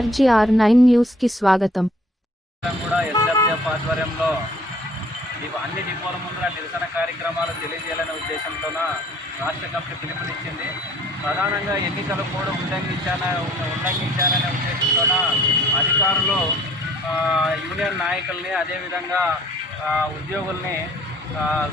RGR nine న్యూస్కి స్వాగతం కూడా ఎస్ఎఫ్ఎఫ్ ఆధ్వర్యంలో అన్ని డిపోల ముందర నిరసన కార్యక్రమాలు తెలియజేయాలనే ఉద్దేశంతోన రాష్ట్ర కమిటీ పిలుపునిచ్చింది. ప్రధానంగా ఎన్నికలు కూడా ఉల్లంఘించాన ఉల్లంఘించాలనే ఉద్దేశంతోన అధికారులు యూనియన్ నాయకుల్ని అదేవిధంగా ఆ, ఉద్యోగుల్ని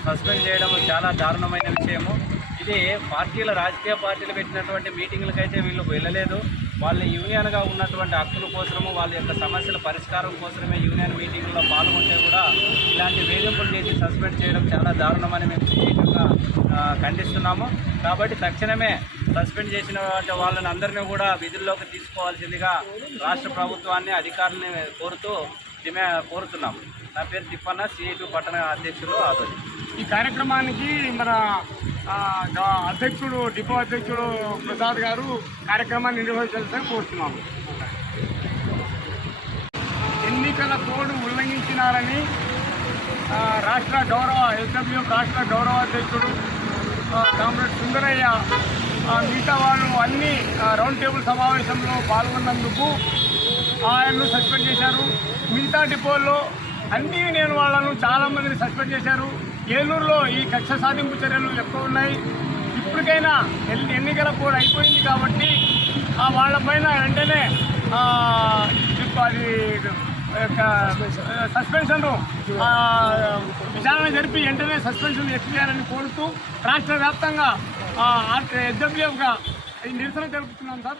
సస్పెండ్ చేయడం చాలా దారుణమైన విషయము. ఇది పార్టీల రాజకీయ పార్టీలు పెట్టినటువంటి మీటింగ్లకైతే వీళ్ళు వెళ్ళలేదు. వాళ్ళ యూనియన్గా ఉన్నటువంటి హక్కుల కోసము వాళ్ళ యొక్క సమస్యల పరిష్కారం కోసమే యూనియన్ మీటింగ్లో పాల్గొంటే కూడా ఇలాంటి వేధింపులు చేసి సస్పెండ్ చేయడం చాలా దారుణమని మేము తీవ్రంగా ఖండిస్తున్నాము. కాబట్టి తక్షణమే సస్పెండ్ చేసిన వాళ్ళని అందరినీ కూడా విధుల్లోకి తీసుకోవాల్సిందిగా రాష్ట్ర ప్రభుత్వాన్ని అధికారులని కోరుతూ డిమా కోరుతున్నాము. నా పేరు తిప్పన్న సిఐటు పట్టణ అధ్యక్షులు ఆదోని. ఈ కార్యక్రమానికి మన అధ్యక్షుడు డిపో అధ్యక్షుడు ప్రసాద్ గారు కార్యక్రమాన్ని నిర్వహించాలని కోరుతున్నాము. ఎన్నికల కోడ్ ఉల్లంఘించినారని రాష్ట్ర గౌరవ ఎస్డబ్ల్యూ రాష్ట్ర గౌరవ అధ్యక్షుడు కామ్రేడ్ సుందరయ్య మిగతా వాళ్ళు అన్ని రౌండ్ టేబుల్ సమావేశంలో పాల్గొన్నందుకు ఆయన్ను సస్పెండ్ చేశారు. మిగతా డిపోల్లో అన్ని నేను వాళ్ళను చాలా మందిని సస్పెండ్ చేశారు. ఏలూరులో ఈ కక్ష సాధింపు చర్యలు ఎక్కువ ఉన్నాయి. ఇప్పటికైనా ఎన్నికల కోడ్ అయిపోయింది కాబట్టి ఆ వాళ్ళపైన వెంటనే అది యొక్క సస్పెన్షన్ విచారణ జరిపి వెంటనే సస్పెన్షన్ ఎత్తివేయాలని కోరుతూ రాష్ట్ర వ్యాప్తంగా ఎస్డబ్ల్యూఎఫ్గా నిరసన తెలుపుతున్నాం సార్.